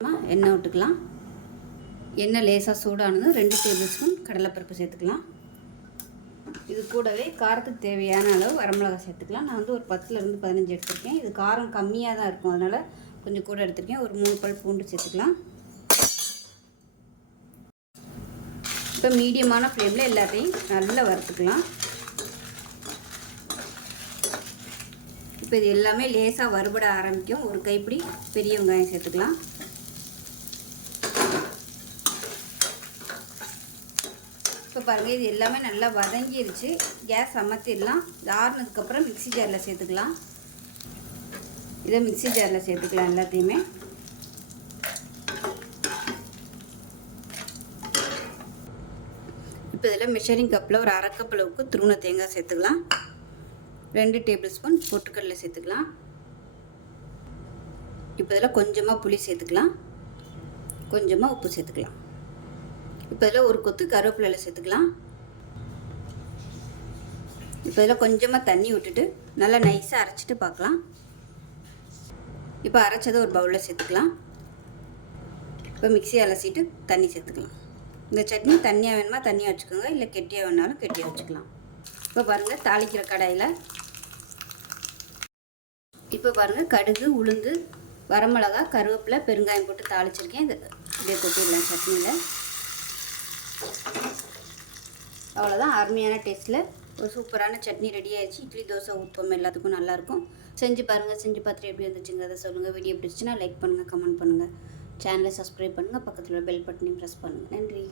எண்ணெய் விட்டுக்கலாம். எண்ணெய் லேசாக சூடானதும் 2 டேபிள் ஸ்பூன் கடலைப்பருப்பு சேர்த்துக்கலாம். இது கூடவே காரத்துக்கு தேவையான அளவு வரமிளகாய் சேர்த்துக்கலாம். நான் வந்து ஒரு 10லேருந்து 15 எடுத்திருக்கேன். இது காரம் கம்மியாக தான் இருக்கும், அதனால் கொஞ்சம் கூட எடுத்திருக்கேன். ஒரு 3 பல் பூண்டு சேர்த்துக்கலாம். இப்போ மீடியமான ஃப்ளேமில் எல்லாத்தையும் நல்லா வறுத்துக்கலாம். இப்போ இது எல்லாமே லேசாக வறுபட ஆரம்பிக்கும். ஒரு கைப்பிடி பெரிய வெங்காயம் சேர்த்துக்கலாம். இப்போ பாருங்கள், இது எல்லாமே நல்லா வதங்கிருச்சு. கேஸ் அமர்த்திடலாம். இது ஆறுனதுக்கப்புறம் மிக்ஸி ஜாரில் சேர்த்துக்கலாம். இதை மிக்ஸி ஜாரில் சேர்த்துக்கலாம் எல்லாத்தையுமே. இப்போ இதில் மெஷரிங் கப்பில் ஒரு 1/2 கப் அளவுக்கு துருவின தேங்காய் சேர்த்துக்கலாம். 2 டேபிள் ஸ்பூன் பொட்டுக்கடலை சேர்த்துக்கலாம். இப்போ இதில் கொஞ்சமாக புளி சேர்த்துக்கலாம். கொஞ்சமாக உப்பு சேர்த்துக்கலாம். இப்போ இதில் ஒரு கொத்து கருவேப்பிலை சேர்த்துக்கலாம். இப்போ இதில் கொஞ்சமாக தண்ணி விட்டுட்டு நல்லா நைஸாக அரைச்சிட்டு பார்க்கலாம். இப்போ அரைச்சதை ஒரு பவுலில் சேர்த்துக்கலாம். இப்போ மிக்ஸி அலசிட்டு தண்ணி சேர்த்துக்கலாம். இந்த சட்னி தண்ணியாக வேணுமா தண்ணியாக வச்சுக்கோங்க, இல்லை கெட்டியாக வேணாலும் கெட்டியாக வச்சுக்கலாம். இப்போ பாருங்கள், தாளிக்கிற கடாயில் இப்போ பாருங்கள், கடுகு, உளுந்து, வரமிளகா, கருவேப்பிலை, பெருங்காயம் போட்டு தாளிச்சிருக்கேன். இதே கொட்டிடலாம் சட்னியில். அவ்வளோதான், அருமையான டேஸ்ட்டில் ஒரு சூப்பரான சட்னி ரெடி ஆகிடுச்சு. இட்லி, தோசை, ஊற்றுவோம் எல்லாத்துக்கும் நல்லாயிருக்கும். செஞ்சு பாருங்கள். செஞ்சு பார்த்துட்டு எப்படி வந்துச்சுங்கிறத சொல்லுங்கள். வீடியோ பிடிச்சிச்சுன்னா லைக் பண்ணுங்கள், கமெண்ட் பண்ணுங்கள், சேனலை சப்ஸ்கிரைப் பண்ணுங்கள், பக்கத்தில் பெல் பட்டனையும் ப்ரெஸ் பண்ணுங்கள். நன்றி.